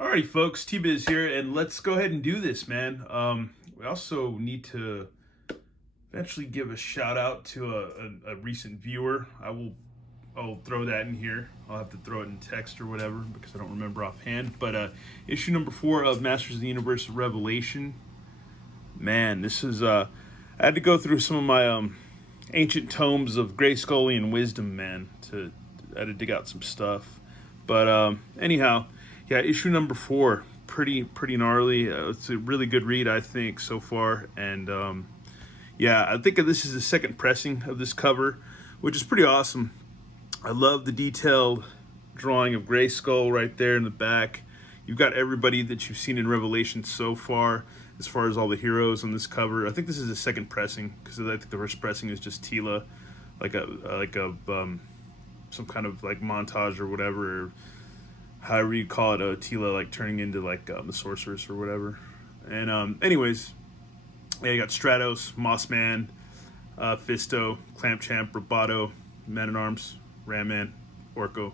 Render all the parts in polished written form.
Alrighty, folks, T-Biz here, and let's go ahead and do this, man. We also need to eventually give a shout out to a recent viewer. I'll throw that in here. I'll have to throw it in text or whatever because I don't remember offhand. But issue number 4 of Masters of the Universe Revelation. Man, this is I had to go through some of my ancient tomes of Grayskullian wisdom, man. I had to dig out some stuff. But anyhow. Yeah, issue number 4, pretty gnarly. It's a really good read, I think, so far. And yeah, I think this is the second pressing of this cover, which is pretty awesome. I love the detailed drawing of Grayskull right there in the back. You've got everybody that you've seen in Revelation so far, as far as all the heroes on this cover. I think this is the second pressing because I think the first pressing is just Teela, like a some kind of like montage or whatever. Or however you call it, Teela like turning into like the sorceress or whatever. And anyways, yeah, you got Stratos, Mossman, Fisto, Clampchamp, Roboto, Man-at-Arms, Ram-Man, Orko.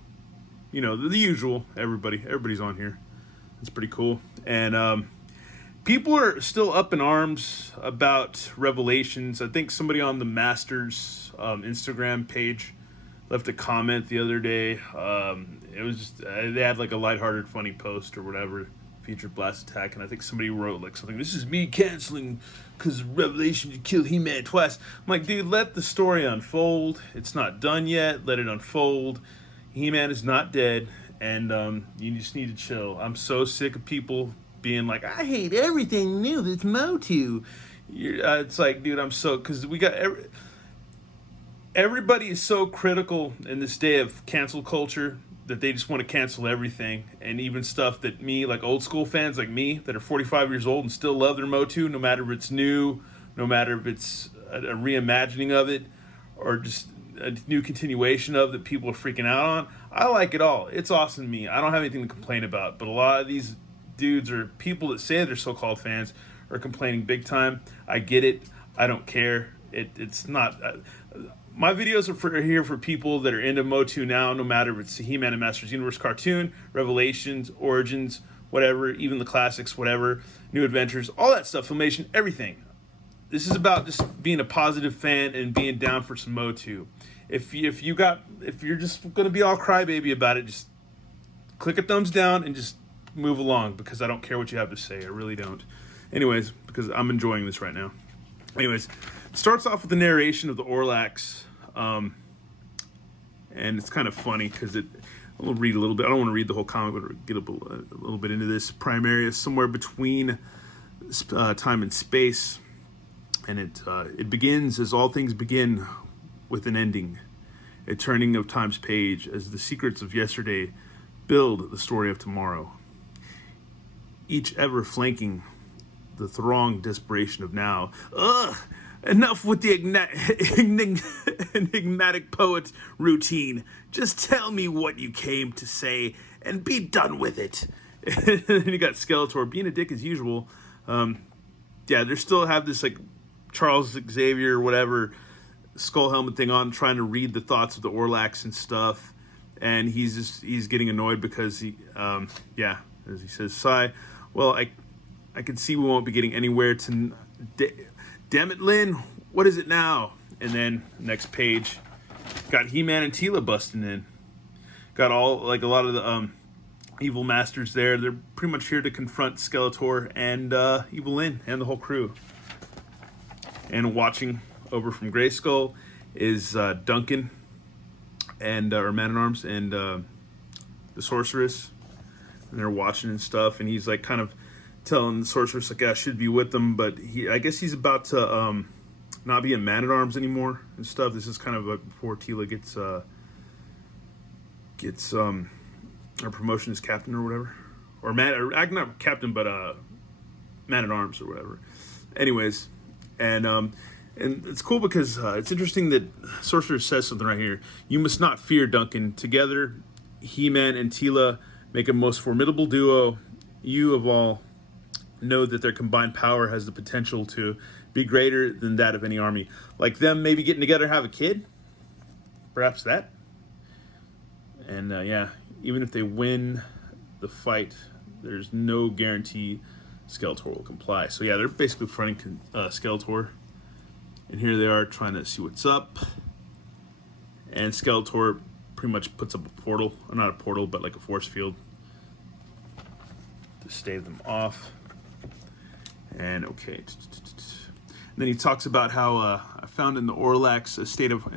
You know, the usual. Everybody's on here. It's pretty cool. And people are still up in arms about Revelations. I think somebody on the Masters Instagram page left a comment the other day. It was just, they had like a lighthearted, funny post or whatever, featured Blast Attack, and I think somebody wrote like something, "This is me canceling because Revelation you killed He-Man twice." I'm like, dude, let the story unfold. It's not done yet. Let it unfold. He-Man is not dead, and you just need to chill. I'm so sick of people being like, "I hate everything new that's Motu." It's like, dude, I'm so, because we got everybody is so critical in this day of cancel culture that they just want to cancel everything, and even stuff that me, like old school fans like me that are 45 years old and still love their Motu, no matter if it's new, no matter if it's a reimagining of it or just a new continuation of that people are freaking out on. I like it all. It's awesome to me. I don't have anything to complain about, but a lot of these dudes or people that say they're so-called fans are complaining big time. I get it. I don't care. It's not... my videos are here for people that are into Motu now, no matter if it's the He-Man and Masters Universe cartoon, Revelations, Origins, whatever, even the classics, whatever, New Adventures, all that stuff, Filmation, everything. This is about just being a positive fan and being down for some Motu. If you're just gonna be all crybaby about it, just click a thumbs down and just move along, because I don't care what you have to say. I really don't. Anyways, because I'm enjoying this right now. Anyways, it starts off with the narration of the Orlax. And it's kind of funny because I'll read a little bit. I don't want to read the whole comic, but get a little bit into this. Primaria, somewhere between time and space, and it begins as all things begin, with an ending, a turning of time's page as the secrets of yesterday build the story of tomorrow, each ever flanking the thronged desperation of now. Ugh! Enough with the enigmatic poet routine. Just tell me what you came to say and be done with it. And then you got Skeletor being a dick as usual. Yeah, they still have this like Charles Xavier or whatever skull helmet thing on, trying to read the thoughts of the Orlax and stuff. And he's getting annoyed because yeah, as he says, sigh. Well, I can see we won't be getting anywhere to... Damn it, Lynn, what is it now? And then next page, got He-Man and Teela busting in. Got all, like, a lot of the evil masters there. They're pretty much here to confront Skeletor and Evil Lynn and the whole crew. And watching over from Grayskull is Duncan and or Man-at-Arms and the Sorceress. And they're watching and stuff, and he's like kind of telling the Sorceress like, I should be with them, but I guess he's about to not be a Man-at-Arms anymore and stuff. This is kind of before Teela gets her promotion as captain or whatever, or not captain, but Man-at-Arms or whatever. Anyways, and it's cool because it's interesting that Sorceress says something right here. You must not fear, Duncan. Together, He-Man and Teela make a most formidable duo. You of all know that their combined power has the potential to be greater than that of any army. Like them maybe getting together to have a kid? Perhaps that? And yeah, even if they win the fight, there's no guarantee Skeletor will comply. So yeah, they're basically fronting Skeletor. And here they are trying to see what's up. And Skeletor pretty much puts up a portal. Or not a portal, but like a force field to stave them off. And okay. And then he talks about how I found in the Orlax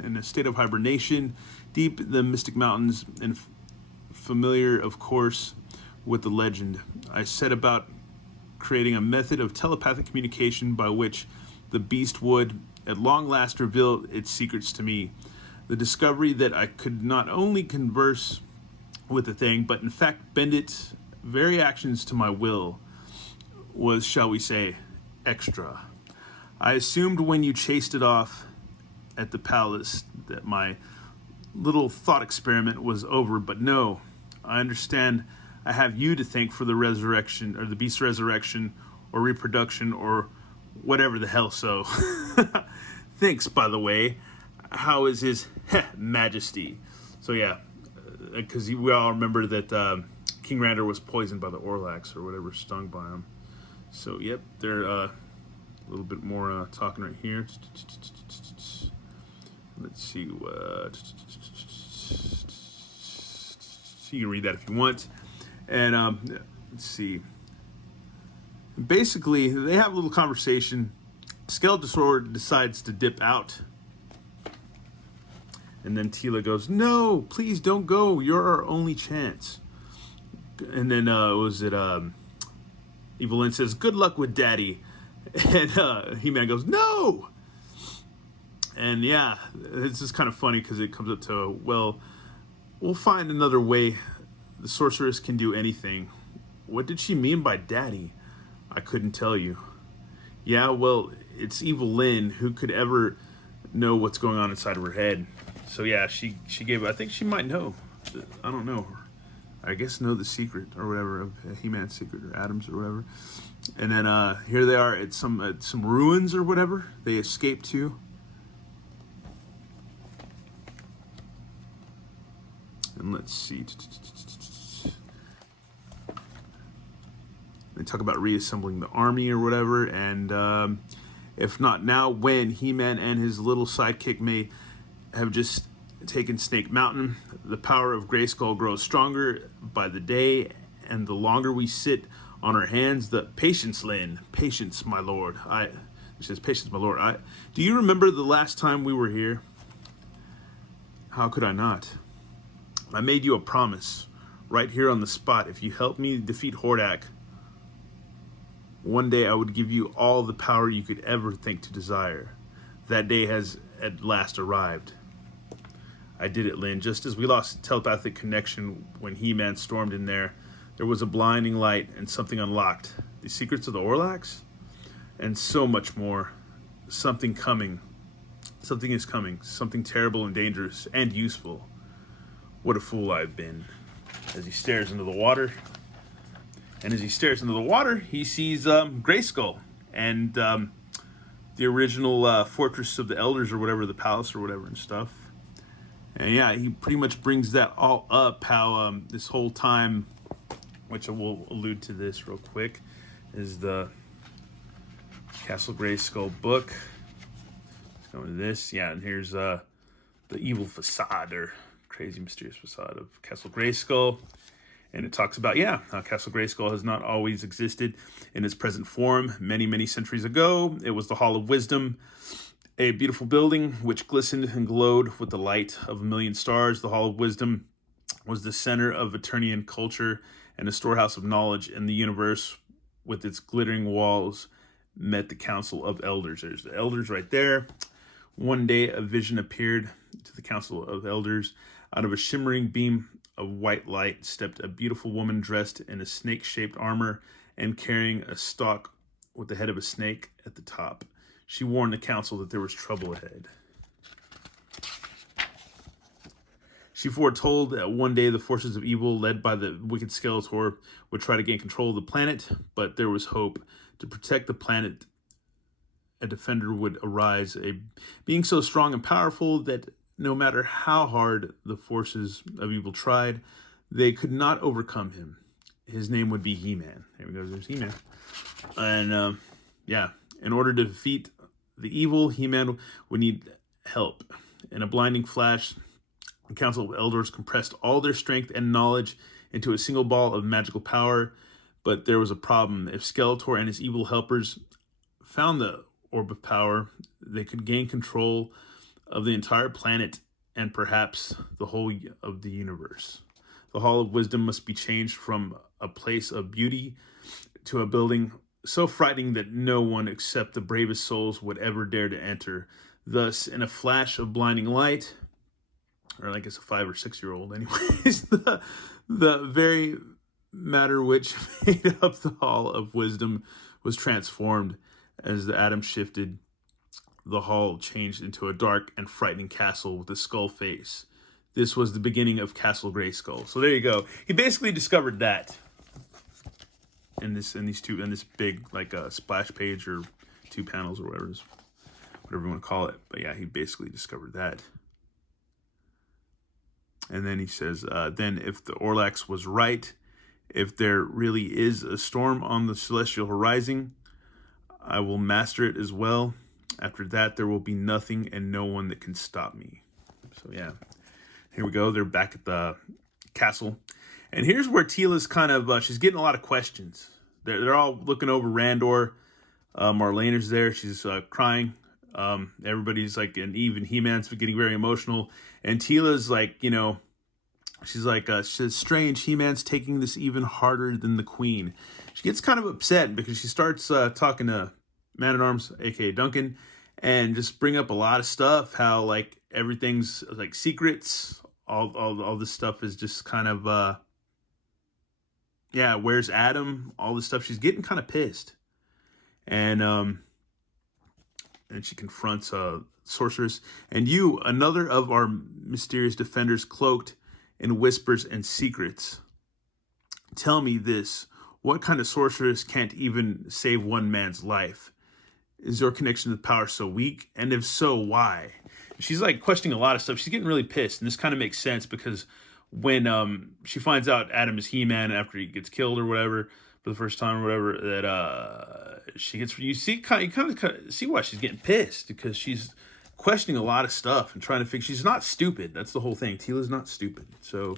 in a state of hibernation, deep in the Mystic Mountains, and familiar, of course, with the legend. I set about creating a method of telepathic communication by which the beast would, at long last, reveal its secrets to me. The discovery that I could not only converse with the thing, but in fact bend its very actions to my will, was, shall we say, extra. I assumed when you chased it off at the palace that my little thought experiment was over, but no, I understand I have you to thank for the resurrection, or the beast's resurrection, or reproduction, or whatever the hell so. Thanks, by the way. How is his majesty? So yeah, because we all remember that King Randor was poisoned by the Orlax, or whatever, stung by him. So yep, they're a little bit more talking right here. Let's see. You can read that if you want. And let's see. Basically, they have a little conversation. Skeletor decides to dip out. And then Teela goes, "No, please don't go. You're our only chance." And then Evelyn says, "Good luck with Daddy." And He-Man goes, "No!" And yeah, this is kind of funny because it comes up to, well, we'll find another way. The sorceress can do anything. What did she mean by Daddy? I couldn't tell you. Yeah, well, it's Evil Lynn. Who could ever know what's going on inside of her head? So yeah, she gave, I think she might know. I don't know. I guess know the secret or whatever of He-Man's secret, or Adam's or whatever. And then here they are at some ruins or whatever they escaped to. And let's see. They talk about reassembling the army or whatever. And if not now, when? He-Man and his little sidekick may have just taken Snake Mountain. The power of Grayskull grows stronger by the day, and the longer we sit on our hands, the patience, Lynn. Patience, my lord. It says, patience, my lord. Do you remember the last time we were here? How could I not? I made you a promise right here on the spot. If you help me defeat Hordak, one day I would give you all the power you could ever think to desire. That day has at last arrived. I did it, Lynn. Just as we lost telepathic connection when He-Man stormed in there, there was a blinding light and something unlocked. The secrets of the Orlax? And so much more. Something coming. Something is coming. Something terrible and dangerous and useful. What a fool I've been. As he stares into the water. And as he stares into the water, he sees Grayskull. And the original fortress of the elders or whatever, the palace or whatever and stuff. And yeah, he pretty much brings that all up, how this whole time, which I will allude to this real quick, is the Castle Grayskull book. Let's go into this. Yeah, and here's the evil facade, or crazy mysterious facade of Castle Grayskull. And it talks about, yeah, how Castle Grayskull has not always existed in its present form. Many, many centuries ago, it was the Hall of Wisdom, a beautiful building which glistened and glowed with the light of a million stars. The Hall of Wisdom was the center of Eternian culture and a storehouse of knowledge in the universe. With its glittering walls met the Council of Elders. There's the Elders right there. One day a vision appeared to the Council of Elders. Out of a shimmering beam of white light stepped a beautiful woman dressed in a snake-shaped armor and carrying a stalk with the head of a snake at the top. She warned the council that there was trouble ahead. She foretold that one day the forces of evil, led by the wicked Skeletor, would try to gain control of the planet, but there was hope. To protect the planet, a defender would arise, a being so strong and powerful that no matter how hard the forces of evil tried, they could not overcome him. his name would be He-Man. There we go, there's He-Man. And yeah, in order to defeat the evil, He-Man would need help. In a blinding flash, the Council of Elders compressed all their strength and knowledge into a single ball of magical power. But there was a problem. If Skeletor and his evil helpers found the orb of power, they could gain control of the entire planet and perhaps the whole of the universe. The Hall of Wisdom must be changed from a place of beauty to a building so frightening that no one except the bravest souls would ever dare to enter. Thus, in a flash of blinding light, or I guess a 5 or 6 year old anyways, the very matter which made up the Hall of Wisdom was transformed. As the atom shifted, the hall changed into a dark and frightening castle with a skull face. This was the beginning of Castle Grayskull. So there you go. He basically discovered that in this big like splash page or 2 panels or whatever you want to call it. But yeah, he basically discovered that. And then he says, then if the Orlax was right, if there really is a storm on the celestial horizon, I will master it as well. After that, there will be nothing and no one that can stop me. So yeah, here we go. They're back at the castle. And here's where Teela's kind of, she's getting a lot of questions. They're all looking over Randor. Marlena's there. She's crying. Everybody's like, and even He-Man's getting very emotional. And Teela's like, you know, she's like, she's strange. He-Man's taking this even harder than the Queen. She gets kind of upset because she starts talking to Man-at-Arms, aka Duncan, and just bring up a lot of stuff. How like everything's like secrets. All this stuff is just kind of yeah. Where's Adam? All this stuff. She's getting kind of pissed, and she confronts Sorceress. And you, another of our mysterious defenders, cloaked in whispers and secrets. Tell me this. What kind of sorceress can't even save one man's life? Is your connection to power so weak? And if so, why? She's like questioning a lot of stuff. She's getting really pissed. And this kind of makes sense because when she finds out Adam is He-Man after he gets killed or whatever for the first time or whatever, that she gets, you kind of see why she's getting pissed, because she's questioning a lot of stuff and trying to figure. She's not stupid. That's the whole thing. Teela's not stupid. So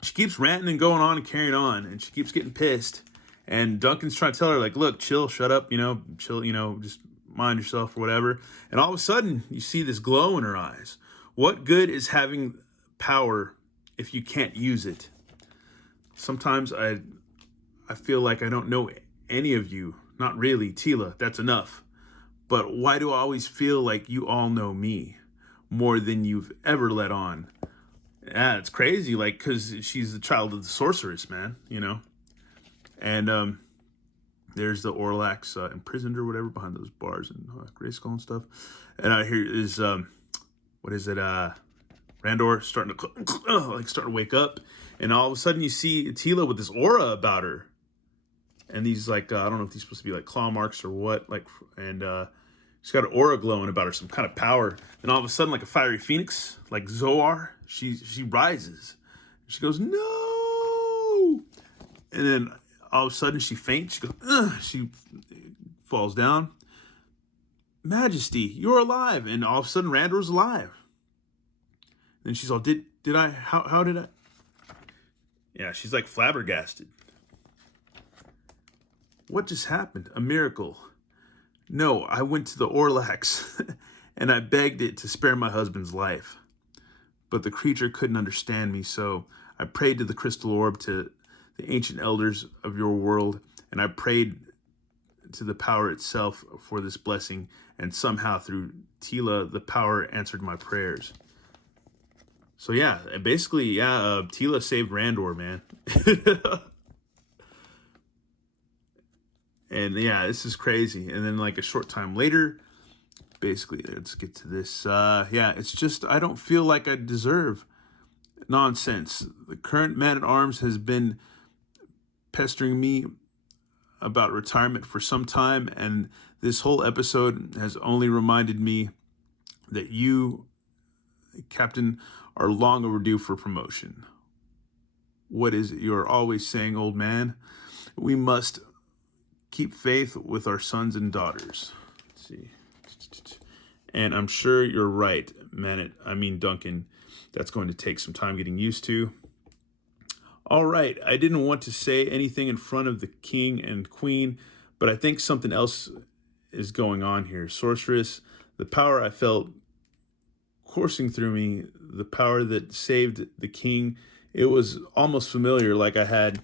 she keeps ranting and going on and carrying on, and she keeps getting pissed. And Duncan's trying to tell her, like, look, chill, shut up, chill, just mind yourself or whatever. And all of a sudden, you see this glow in her eyes. What good is having power if you can't use it? Sometimes I feel like I don't know any of you. Not really, Teela, that's enough. But why do I always feel like you all know me more than you've ever let on? Yeah, it's crazy, like, because she's the child of the sorceress, man, And there's the Orlax imprisoned or whatever behind those bars and Grayskull and stuff. And here is, what is it, Randor starting to wake up. And all of a sudden you see Teela with this aura about her. And these, like, I don't know if these are supposed to be, like, claw marks or what, like, and she's got an aura glowing about her, some kind of power. And all of a sudden, like a fiery phoenix, like Zoar, she rises. She goes, no! And then all of a sudden she faints. She goes, ugh! She falls down. Majesty, you're alive. And all of a sudden Randor's alive. Then she's all, did I, how did I? Yeah, she's like flabbergasted. What just happened? A miracle. No, I went to the Orlax and I begged it to spare my husband's life. But the creature couldn't understand me, so I prayed to the crystal orb, to the ancient elders of your world, and I prayed to the power itself for this blessing, and somehow through Teela, the power answered my prayers. So yeah, basically, yeah, Teela saved Randor, man. And yeah, this is crazy. And then like a short time later, basically, let's get to this. Yeah, it's just, I don't feel like I deserve nonsense. The current Man-at-Arms has been pestering me about retirement for some time, and this whole episode has only reminded me that you, Captain, are long overdue for promotion. What is it you're always saying, old man? We must keep faith with our sons and daughters. Let's see. And I'm sure you're right, Duncan. That's going to take some time getting used to. All right, I didn't want to say anything in front of the king and queen, but I think something else is going on here. Sorceress, the power I felt coursing through me, the power that saved the king, it was almost familiar, like there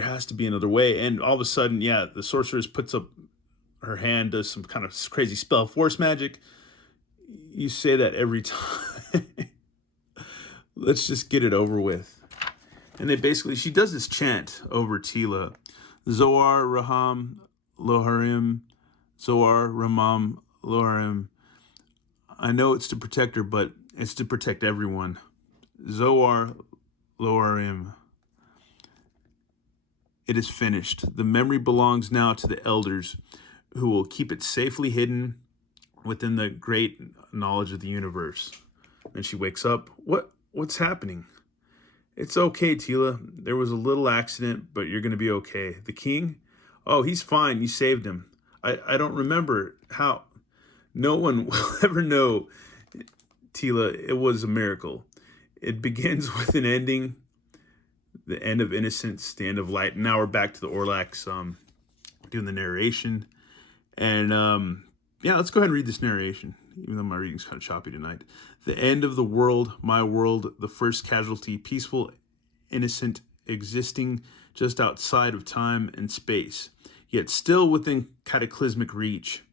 has to be another way. And all of a sudden, yeah, the sorceress puts up her hand, does some kind of crazy spell, force magic. You say that every time. Let's just get it over with. And she does this chant over Teela. Zoar Raham Loharim, Zoar Ramam Loharim. I know it's to protect her, but it's to protect everyone. Zoar Loharim. It is finished. The memory belongs now to the elders, who will keep it safely hidden within the great knowledge of the universe. And she wakes up. What's happening? It's okay, Teela. There was a little accident, but you're going to be okay. The king? Oh, he's fine. You saved him. I don't remember how. No one will ever know, Teela. It was a miracle. It begins with an ending, the end of innocence, the end of light. Now we're back to the Orlax doing the narration. And yeah, let's go ahead and read this narration, even though my reading's kind of choppy tonight. The end of the world, my world, the first casualty, peaceful, innocent, existing just outside of time and space, yet still within cataclysmic reach.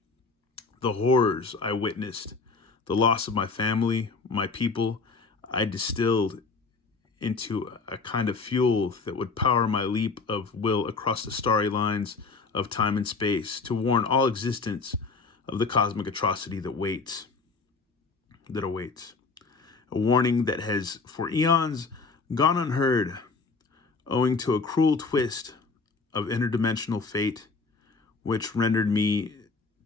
The horrors I witnessed, the loss of my family, my people, I distilled into a kind of fuel that would power my leap of will across the starry lines of time and space to warn all existence of the cosmic atrocity that awaits. A warning that has for eons gone unheard, owing to a cruel twist of interdimensional fate, which rendered me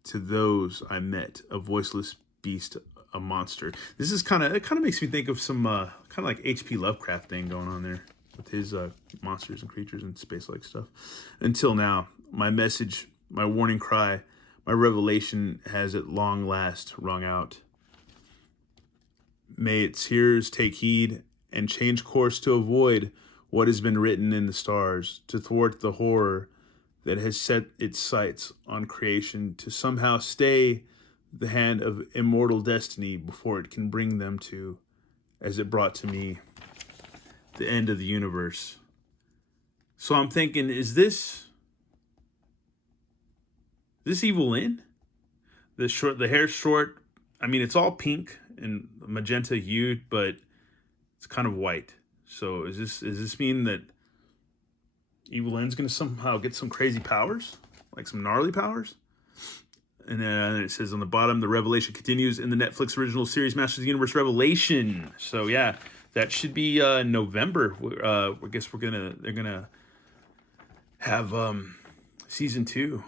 to those I met a voiceless beast, a monster. This is it kind of makes me think of some kind of like H.P. Lovecraft thing going on there with his monsters and creatures and space-like stuff. Until now, my message, my warning cry, my revelation has at long last rung out. May its hearers take heed and change course to avoid what has been written in the stars, to thwart the horror that has set its sights on creation, to somehow stay the hand of immortal destiny before it can bring them to, as it brought to me, the end of the universe. So I'm thinking, is this Evil Lyn? The hair's short. I mean, it's all pink and magenta hued, but it's kind of white. So does this mean that Evil Lyn's going to somehow get some crazy powers, like some gnarly powers? And then it says on the bottom, the revelation continues in the Netflix original series Masters of the Universe Revelation. So yeah, that should be November. I guess they're gonna have season 2.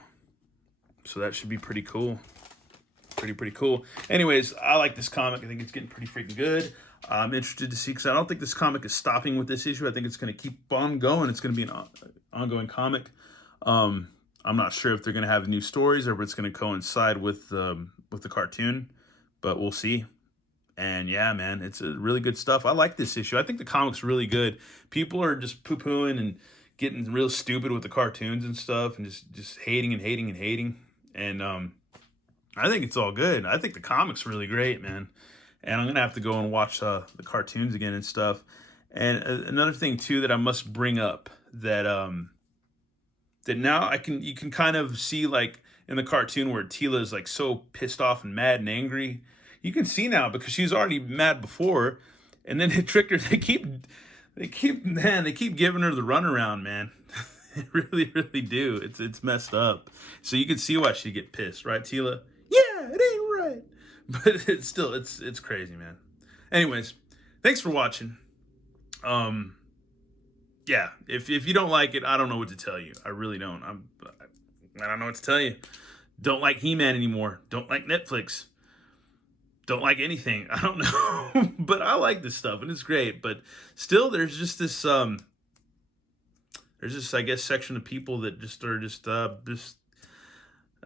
So that should be pretty cool. Pretty cool. Anyways, I like this comic. I think it's getting pretty freaking good. I'm interested to see, because I don't think this comic is stopping with this issue. I think it's going to keep on going. It's going to be an ongoing comic. I'm not sure if they're going to have new stories or if it's going to coincide with the cartoon, but we'll see. And yeah, man, it's really good stuff. I like this issue. I think the comic's really good. People are just poo-pooing and getting real stupid with the cartoons and stuff, and just hating and hating and hating. And I think it's all good. I think the comic's really great, man. And I'm gonna have to go and watch the cartoons again and stuff. And another thing too that I must bring up, that that now you can kind of see, like in the cartoon where Teela is like so pissed off and mad and angry. You can see now, because she was already mad before, and then they tricked her. They keep giving her the runaround, man. They really do. It's messed up. So you can see why she'd get pissed, right, Teela? Yeah, it ain't right. But it's still, it's crazy, man. Anyways, thanks for watching. Yeah, if you don't like it, I don't know what to tell you. I really don't. I don't know what to tell you. Don't like He-Man anymore. Don't like Netflix. don't like anything. I don't know, but I like this stuff and it's great. But still, there's just this there's this, I guess, section of people that just are just I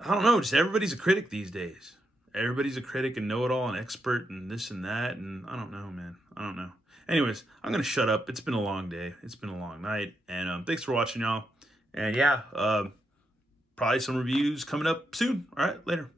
don't know, just everybody's a critic these days. Everybody's a critic and know-it-all and expert and this and that, and I don't know, man. I don't know. Anyways, I'm gonna shut up. It's been a long day. It's been a long night, and thanks for watching, y'all. And yeah, probably some reviews coming up soon. All right, later.